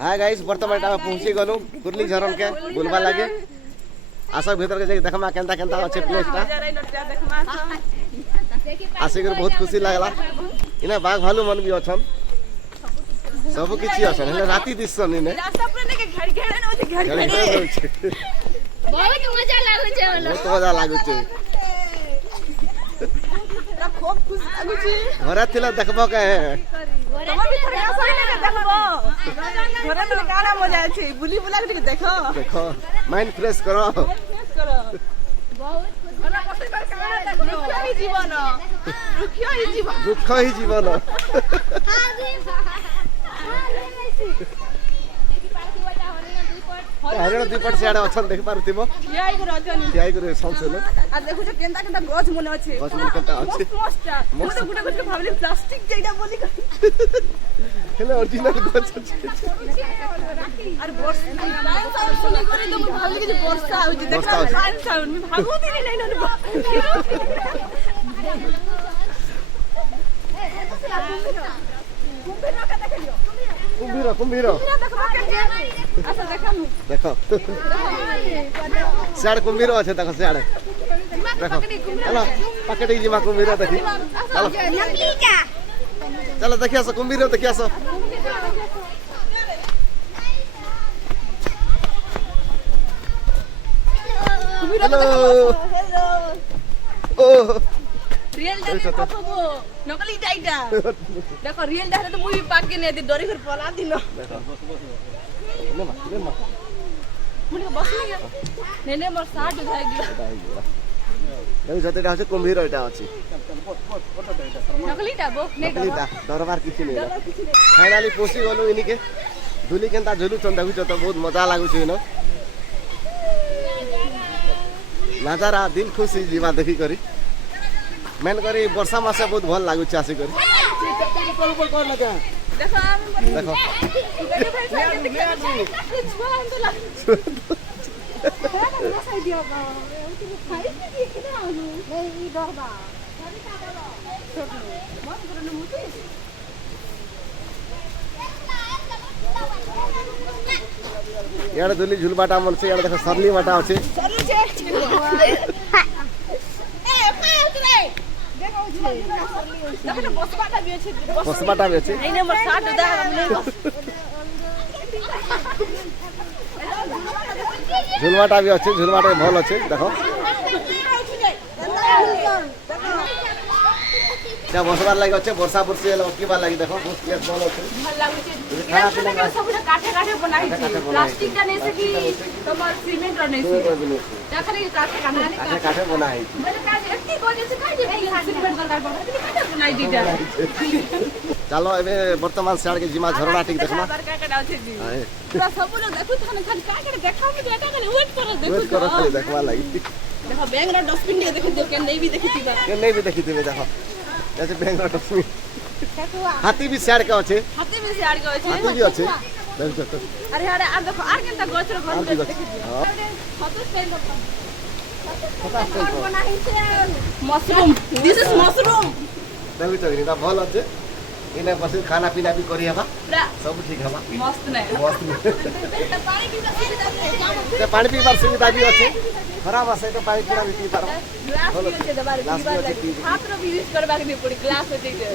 हाँ गाइस बर्तमान टाइम पहुंची गलु कुर्ली झरन के बुलवा लगे आशा भीतर के जाके देखमा केनता केनता अच्छे प्लेस टा आसे कर बहुत खुशी लागला इना बाघ भालू मन भी अछन सब किछि अछन हेले राती दिसन इने रास्ता पर ने के घर घेरे न होते घर घेरे बहुत मजा लागु छे बोलो बहुत मजा लागु छे पूरा खूब खुश लागु छे घरा थिला देखबो के तमन भी थोड़ा सही लगे देखबो घरा में गाना मजा छे बुली बुला के देखो देखो माइंड फ्रेश करो बहुत घरा पसे कर गाना देखो रुखियो ही जीवन दुख ही जीवन हरिण दुपट सियाडे अछन देख पारुतिबो याई को रजनी याई करे संसलो आ देखु जे केनता केनता गछ मन अछि गछ मन केनता अछि मस्त गुडा गुडा भाबले प्लास्टिक जेडा बोली हेले ओरिजिनल गछ अछि अरे वर्षा टाइम साउंड सुनी करे तो भाबले कि वर्षा आउजी देखा टाइम साउंड में भागो दिनी नै कुंभीर कुंभीर देखो सियाडे कुंभीर अछि देखो सियाडे देखो चलो पकड़ी जिमा कुंभीर देखी चलो नकली का चलो देखिया सो कुंभीर देखिया सो हेलो ओ रियल डाटा देखो नकली डाटा देखो रियल डाटा तो मुई पाक के ने डरी फिर पला दिनो ले मा मुनी को बस गया नेने मोर साथ उधाई गयो देखो जतेटा अछि कुंभीर एटा अछि नकली डाबो नै नकलीटा दरबार किछि नै फाइनली पोसी गलु इनी के धुली केनता झुलु चन देखु त बहुत मजा लागु छै न नजारा दिल खुशी जीवा देखी करी मेन करी वर्षा मासे बहुत भल लागु छै आसी करी देखो देखो यार दुली झुलबाटा मन से यार देखो सरली बाटा अछि बसबाटा भी अछि नै मोर साथ उधाई झुलबाटा भी अछि झुलबाटा भल अछि देखो जा बसबार लागि अछि वर्षा वर्षी हेले ओकीबा लागि देखो बहुत प्लेस भल अछि भल लागु छे खाना पीना के सब काठे काठे बनाई छे प्लास्टिक का नै से कि तमर सीमेंट नै से देखरे काठे काठे काठे बनाई मैंने काज एत्ती कोजे से काज सीमेंट दरकार पड़े काठे बनाई दीटा चलो एबे वर्तमान सियाड़ के जिमा झरना ठीक देखमा का का छै जी पूरा सब लोग देखु थाने खाली का का देखा में बेटा का वेट करो खाली देखवा लागि देखो बैंक रा डस्टबिन के देखि के नहीं भी देखि के नहीं भी देखि दिबे देखो जैसे बैंक रा डस्टबिन हाथी भी सियाड़ के अछि हाथी में सियाड़ के अछि हाथी भी अछि देखो अरे अरे आ देखो आर केनता गछ रो घर देखि हाथी style mushroom this is mushroom देखु चली ना भल अछि इने बस खाना पीना भी करी हबा पूरा सब ठीक हबा मस्त नै मस्त पानी भी ते पानी पीबार सुविधा भी अछि खराब आसे तो पानी पूरा भी पी पारो ग्लास भी छै दबारे पीबार हाथ रो भी यूज करबा के पड़ी ग्लास होते छै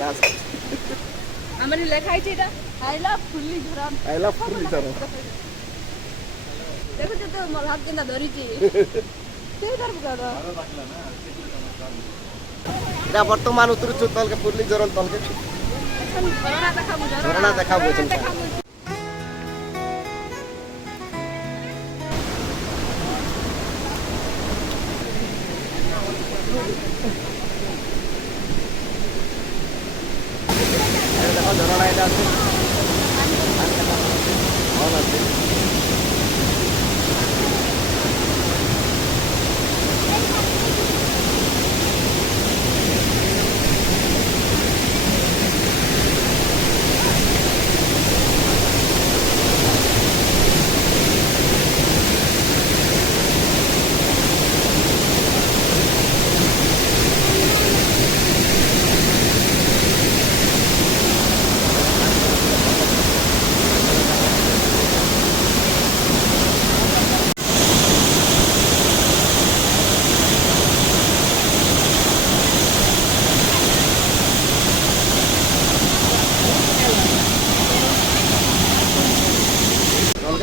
हमने लिखाई छै ता आई लव फुल्ली झरन आई लव फुल्ली झरन देखो तो मोर हाथ केना धरी छी के करब कर जा वर्तमान उतरु छु तल के फुल्ली झरन तल के झरना देखा बुझन झरना एटा আছে भल আছে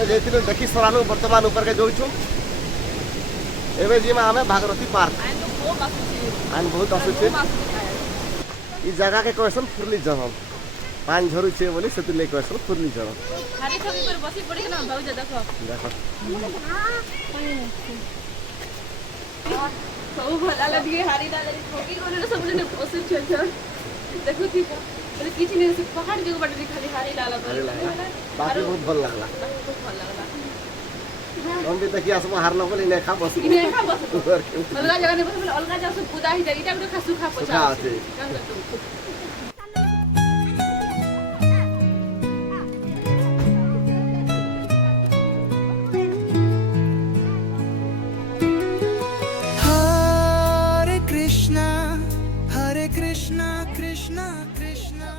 ଆମେ ଯାଇଥିଲୁ ଦେଖି ସରାନୁ ବର୍ତ୍ତମାନ ଉପରକେ ଯାଉଛୁ ଏବେ ଯିମା ଆମେ ଭାଗରଥୀ ପାର୍କ ଆଇନ ବହୁତ ଆସୁଛେ ଇ ଜାଗାକେ କହିସନ୍ ଫୁର୍ଲି ଝରନ ପାଣି ଝରୁଛେ ବୋଲି ସେଥିର୍ଲାଗି କହିସନ୍ ଫୁର୍ଲି ଝରନ ଦେଖ ସବୁ ଭଲ ଲାଗେ ହାରି ଡାଲେ ଠକି ଗଲେ ସବୁ ଜଣ ବସୁଛ ଦେଖୁଛି ମାନେ କିଛି ନାହିଁ ସେ ପହାଡ଼ ଯୋଗ ବାଟରେ ଖାଲି ହାରି ଡାଲା ବାକି ବହୁତ ଭଲ ଲାଗଲା ବହୁତ ଭଲ ଲାଗଲା ତମ ବି ଦେଖି ଆସିବ ହାରନ ବୋଲି ନାଇଁ ଖା ବସି ଇନେ ଖା ବସ ଅଲଗା ଜାଗାରେ ବସ ଅଲଗା ଜାଗା ସବୁ ପୁଦା ହେଇଯାଏ ଏଇଟା ଗୋଟେ ଖାସୁ ଖା ପଛା ଅଛି Hare Krishna, Krishna Krishna